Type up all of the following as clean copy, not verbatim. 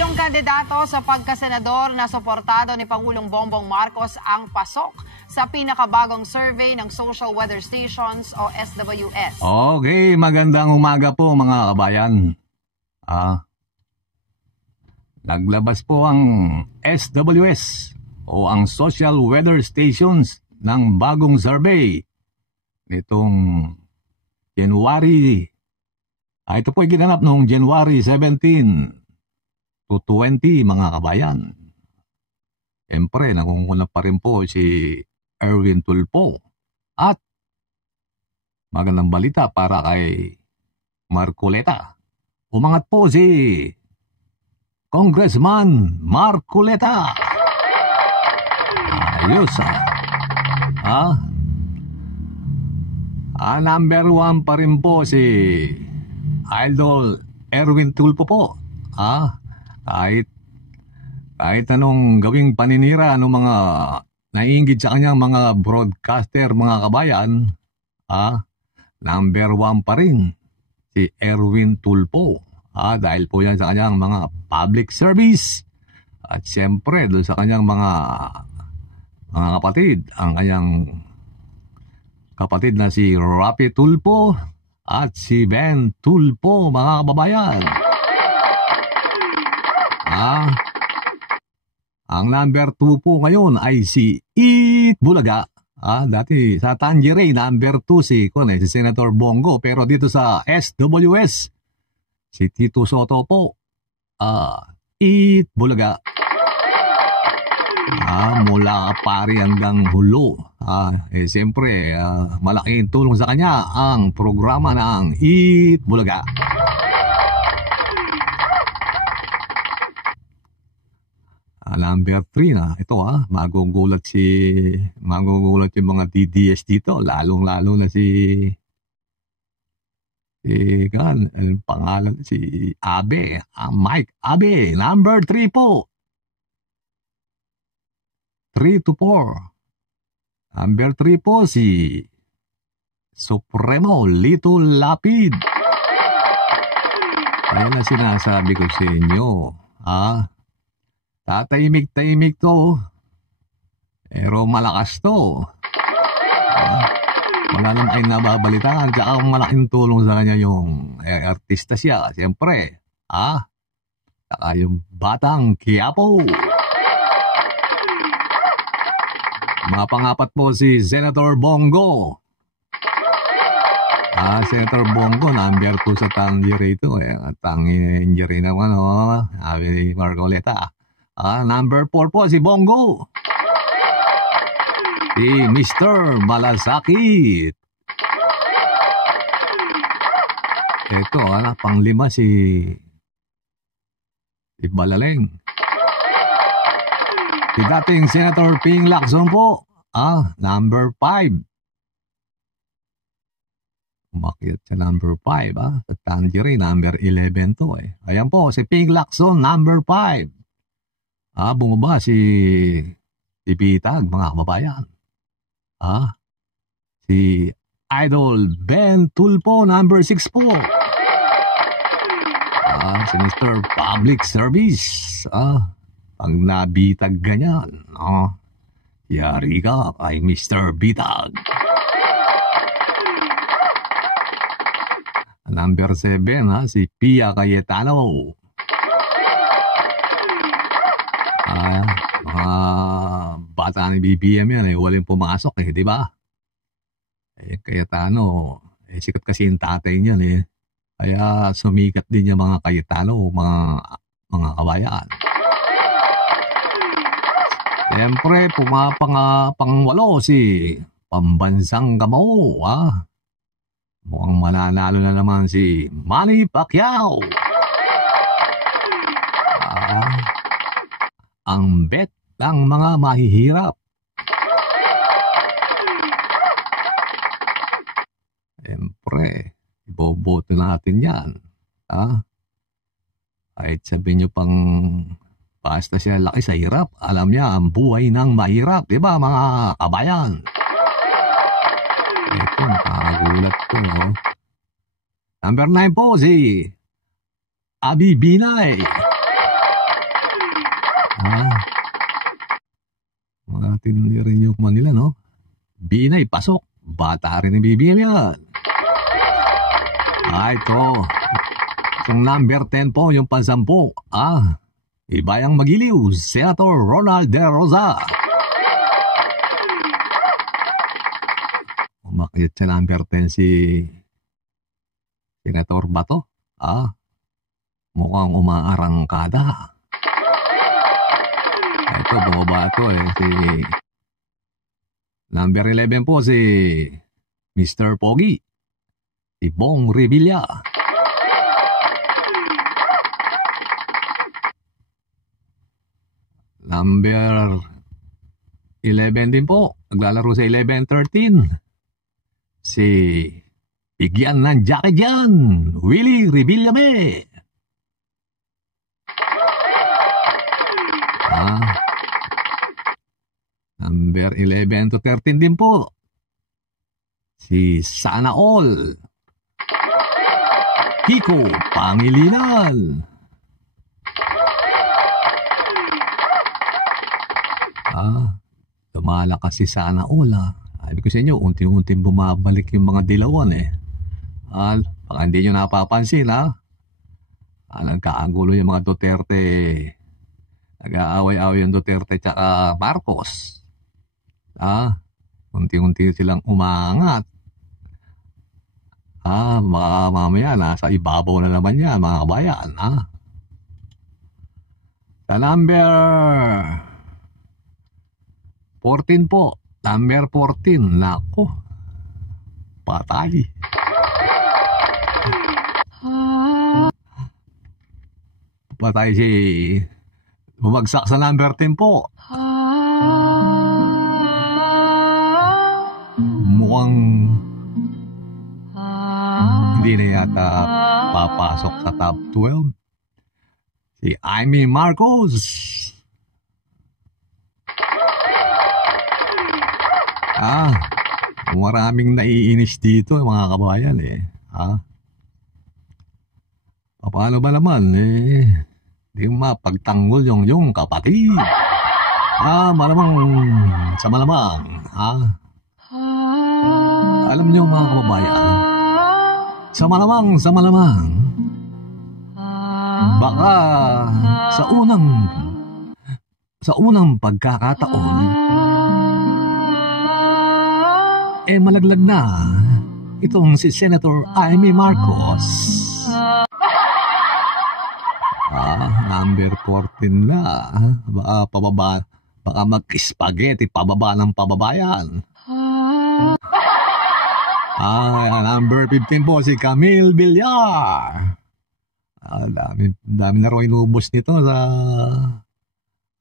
Pitulong kandidato sa pagkasenador na suportado ni Pangulong Bongbong Marcos ang pasok sa pinakabagong survey ng Social Weather Stations o SWS. Okay, magandang umaga po mga kabayan. Naglabas po ang SWS o ang Social Weather Stations ng bagong survey nitong January. Ito po ay ginanap noong January 17 to 20 mga kabayan. Siyempre, nangunguna pa rin po si Erwin Tulfo. At magandang balita para kay Marcoleta. Umangat po si Congressman Marcoleta. Ayos number 1 pa rin po si Idol Erwin Tulfo po. Kahit anong gawing paninira ng mga naiinggit sa kanyang mga broadcaster, mga kabayan, number 1 pa rin si Erwin Tulfo. Dahil po yan sa kanyang mga public service. At siyempre, doon sa kanyang mga kapatid, ang kanyang kapatid na si Rapi Tulfo at si Ben Tulfo, mga kababayan. Ang number 2 po ngayon ay si Eat Bulaga. Dati sa Tangerine, number 2 si Senator Bongo. Pero dito sa SWS, si Tito Soto po. Eat Bulaga. Mula pari hanggang hulo. Siyempre, malaking tulong sa kanya ang programa ng Eat Bulaga. Number 3 na. Ito magugulat yung mga DDS dito. Lalong-lalo na ang pangalan si Abe. Mike Abe. Number 3 po. 3 to 4. Number 3 po si Supremo Lito Lapid. Ayan na sinasabi ko sa inyo. Tatahimik-tahimik to. Pero malakas to. Wala naman ay nababalitaan. Tsaka malaking tulong sa kanya yung artista siya. Siyempre. Tsaka yung Batang Quiapo. Mga pangapat po si Senator Bongo. Senator Bongo, number 2 sa Tangerine ito. Tangerine naman, sabi ni Marcoleta. Number 4 po si Bongo. Si Mr. Malasakit. Ito, pang-5 si Balaleng. Si dating Senator Ping Lacson po. Number 5. Umakyat sa number 5, sa Tangerine, number 11 to Ayan po, si Ping Lacson, number 5. Bumaba si Bitag, mga kababayan. Si Idol Ben Tulfo, number 6 po. Si Mr. Public Service. Pag nabitag ganyan, yari ka kay Mr. Bitag. Number 7, si Pia Cayetano. Mga bata ni BBM yan, walang pumasok di ba? Cayetano, sikat kasi yung tatay niyan Kaya sumikat din yung mga Cayetano, mga kabayan. Siyempre, pang-8 si Pambansang Kamao. Mukhang mananalo na naman si Manny Pacquiao. Ang bet ng mga mahihirap. Siyempre, iboboto natin yan. Kahit sabihin nyo pang basta siya laki sa hirap, alam niya ang buhay ng mahirap. Diba mga kabayan? Ito, nakagulat ko. Number 9 po si Abi Binay. Ah, mga tiniri niyo Manila, no? Binay, pasok. Bata rin ni BBM yan. Ito. Yung number 10 po, yung pansampo. Ibayang Magiliw, Senator Ronald De Rosa. Umakyat sa number 10 si Senator Bato. Mukhang umaarangkada. Ito, bumaba ito si number 11 po si Mr. Pogi. Si Bong Revilla. Number 11 din po. Naglalaro sa 11-13. Si Bigyan ng jacket yan, Willie Revillame. Number 11 to 13 din po. Si Sana All. Kiko Pangilinan. Lumalakas si Sana All. Sabi ko sa inyo, unti-unting bumabalik yung mga dilawan baka hindi nyo napapansin nagkaagulo yung mga Duterte. Nag-aaway-aaway yung Duterte tsaka Marcos. Unti-unti silang umangat. Mamaya nasa ibabaw na naman yan, mga kabayan. Sa number 14 po. Number 14. Nako. Patay. Patay si bumagsak sa number 10 po. Mukhang hindi na yata papasok sa top 12. Si Amy Marcos. Maraming naiinis dito mga kabayan Paano ba naman di mapagtanggol yung kapatid. Malamang sa malamang. Alam niyo mga kababayan, sa malamang, baka sa unang pagkakataon, malaglag na itong si Senator Amy Marcos. Number 14 na. Baka mag-spaghetti pababa ng pababayan. Number 15 po si Camille Villar. Dami na rin inubos nito sa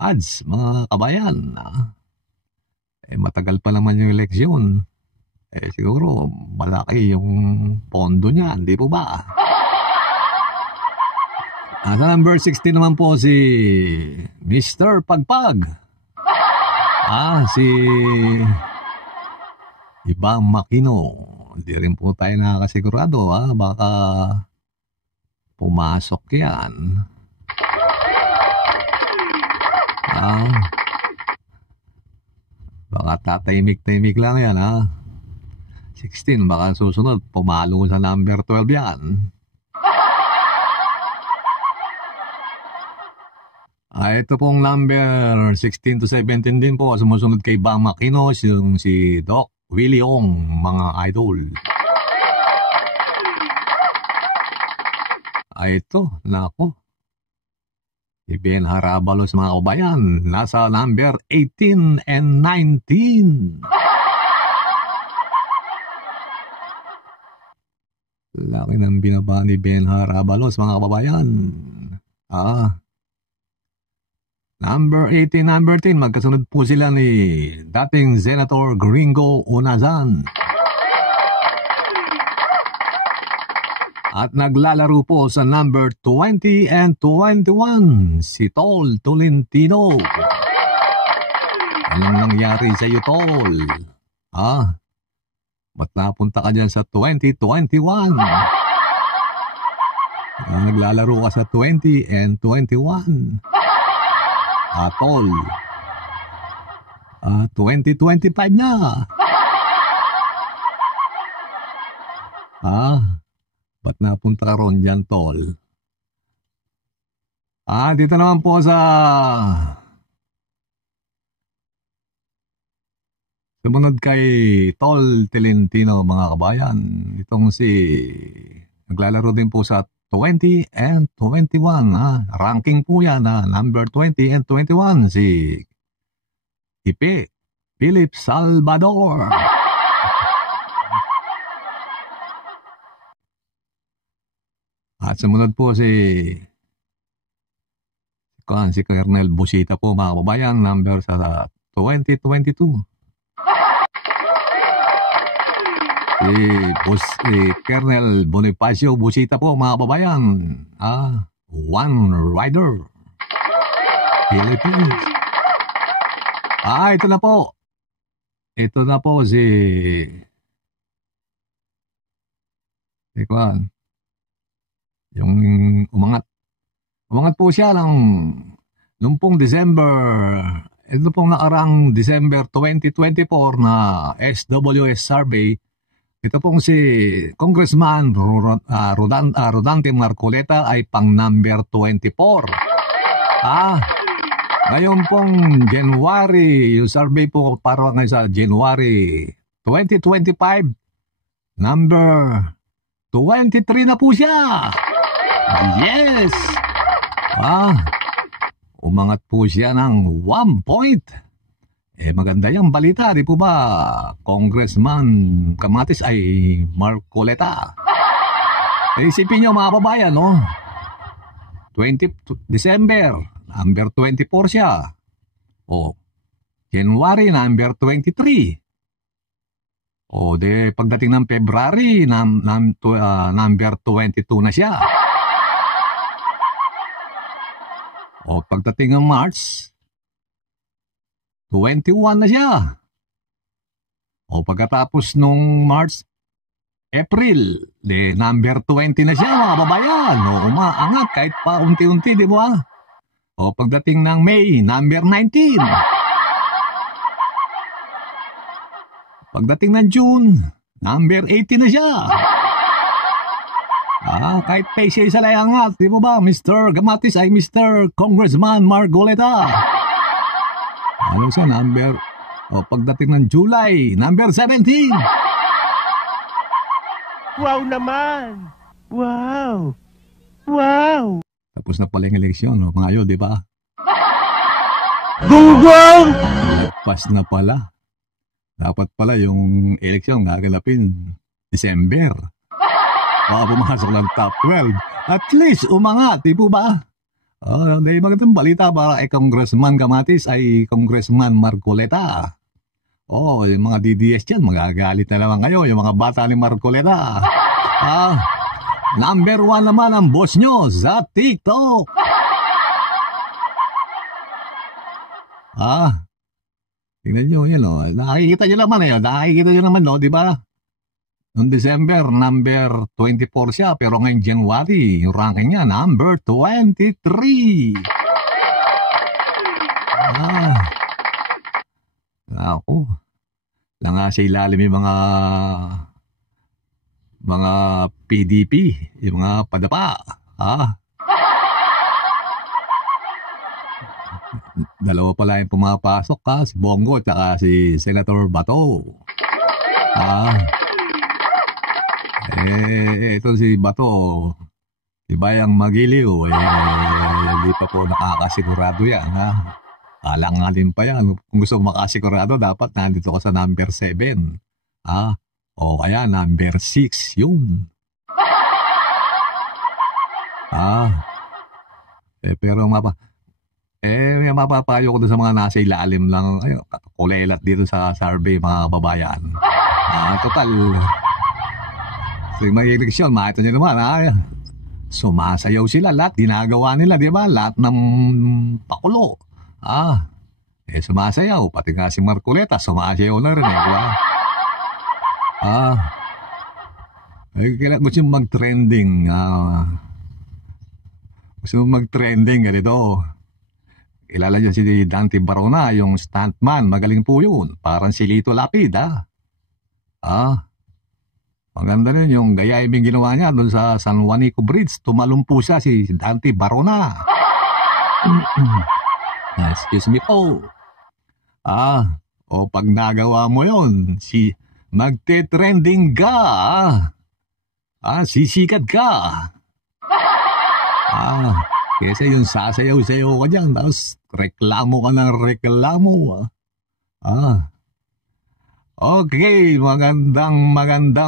ads, mga kabayan. Matagal pa naman yung eleksyon. Siguro malaki yung pondo niya, hindi po ba? Sa number 16 naman po si Mr. Pagpag. Si Ibang Makino. Hindi rin po tayo nakakasigurado. Baka pumasok yan. Baka tatahimik-tahimik lang yan 16, baka susunod pumalo sa number 12 yan. Ito pong number 16 to 17 din po. Sumusunod kay Bang Makinos, yung si Doc Willie Ong, mga idol. Ito, nako. Si Ben Harabalos, mga kabayan, nasa number 18 and 19. Laki ng binaba ni Ben Harabalos, mga kababayan. Number 18, number 10, magkasunod po sila ni dating Senator Gringo Unazan. At naglalaro po sa number 20 and 21, si Tol Tolentino. Anong nangyari sa iyo, Tol? Ba't napunta ka dyan sa 2021? Naglalaro ka sa 20 and 21. Tol. 2025 na. Ba't napunta ka ron dyan, Tol? Dito naman po sa sumunod kay Tol Tolentino, mga kabayan. Itong si naglalaro din po sa 20 and 21. Ranking po yan. Number 20 and 21 si Ipe Philip Salvador. At sumunod po si Colonel Busita po, mga kababayan, number sa 2022. Si Colonel Bonifacio Busita po, mga kababayan. One Rider Philippines. Ito na po. Ito na po si Kwan. Yung umangat po siya nung pong December, ito pong nakarang December 2024 na SWS survey. Ito pong si Congressman Rodante Marcoleta ay pang number 24. Ngayon pong January, yung survey po para ngayon sa January 2025, number 23 na po siya. Yes! Umangat po siya ng 1 point. Maganda yung balita, di po ba? Congressman Kamatis ay Marcoleta. Isipin nyo, mga babayan, no? 20 December, number 24 siya. January, number 23. Pagdating ng February, number 22 na siya. Pagdating ng March, 21 na siya. Pagkatapos nung March, April, number 20 na siya, mga babayan. Umaangat kahit pa unti-unti, di ba? Pagdating ng May, number 19. Pagdating ng June, number 18 na siya. Kahit pa isa-isa lang angat, di ba ba? Mr. Gamatis ay Mr. Congressman Marcoleta. Siya, number, pagdating ng July, number 17. Wow naman! Wow! Wow! Tapos na pala yung eleksyon, mga yun, di ba? Gunggong! Pas na pala. Dapat pala yung eleksyon gaganapin December. Pumasok ng top 12. At least umangat, di po ba? Magandang balita para Congressman Kamatis ay Congressman Marcoleta. Yung mga DDS dyan, magagalit na naman kayo, yung mga bata ni Marcoleta. Number 1 naman ang boss nyo sa TikTok. Tingnan nyo, yun, nakikita nyo naman, di ba? Noong December, number 24 siya, pero ngayong January, yung ranking niya, number 23. Ako. Lang sa ilalim yung mga PDP, yung mga padapa. Dalawa pala yung pumapasok, si Bongo at si Senator Bato. Ito si Bato, si Bayang Magiliw, hindi pa po nakakasigurado yan, Alangalin pa yan. Kung gusto makasigurado, dapat nandito ka sa number 7. O kaya number 6 yun. Pero may mapapayo ko doon sa mga nasa ilalim lang, kulelat dito sa survey, mga kababayan. Total, sa mga eleksyon, makita nyo naman, sumasayaw sila, lahat ginagawa nila, di ba? Lahat ng pakulo. Sumasayaw, pati nga si Marcoleta, sumasayaw na rin, di ba? Kailangan gusto yung mag-trending. Gusto yung mag-trending, ganito. Kilala niyo si Dante Barona, yung stuntman. Magaling po yun. Parang si Lito Lapid, maganda rin yung gayahin ginawa niya doon sa San Juanico Bridge. Tumalon po siya si Dante Barona. Excuse me po. O pag nagawa mo yun, magte-trending ka. Sisikat ka. Kesa yung sasayaw-sayaw ka dyan, tapos reklamo ka ng reklamo. Okay, magandang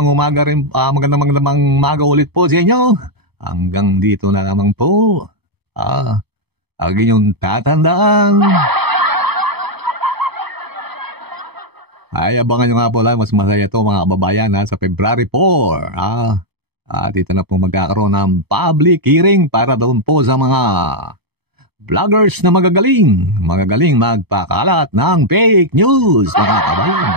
umaga rin, magandang umaga ulit po sa inyo. Hanggang dito na lamang po. Ang inyong tatandaan. Ay, abangan nyo nga po lang, mas masaya to mga kababayan sa February 4. Dito na po magkakaroon ng public hearing para doon po sa mga vloggers na magagaling magpakalat ng fake news, mga kabayan.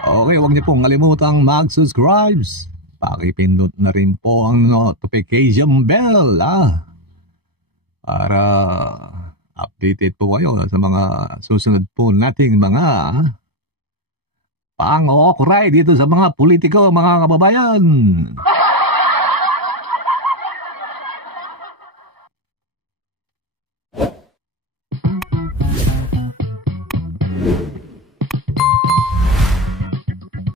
Okay, huwag niyo pong kalimutang mag-subscribe. Pakipindot na rin po ang notification bell, para updated po kayo sa mga susunod po nating mga pang-okray dito sa mga politiko, mga kababayan.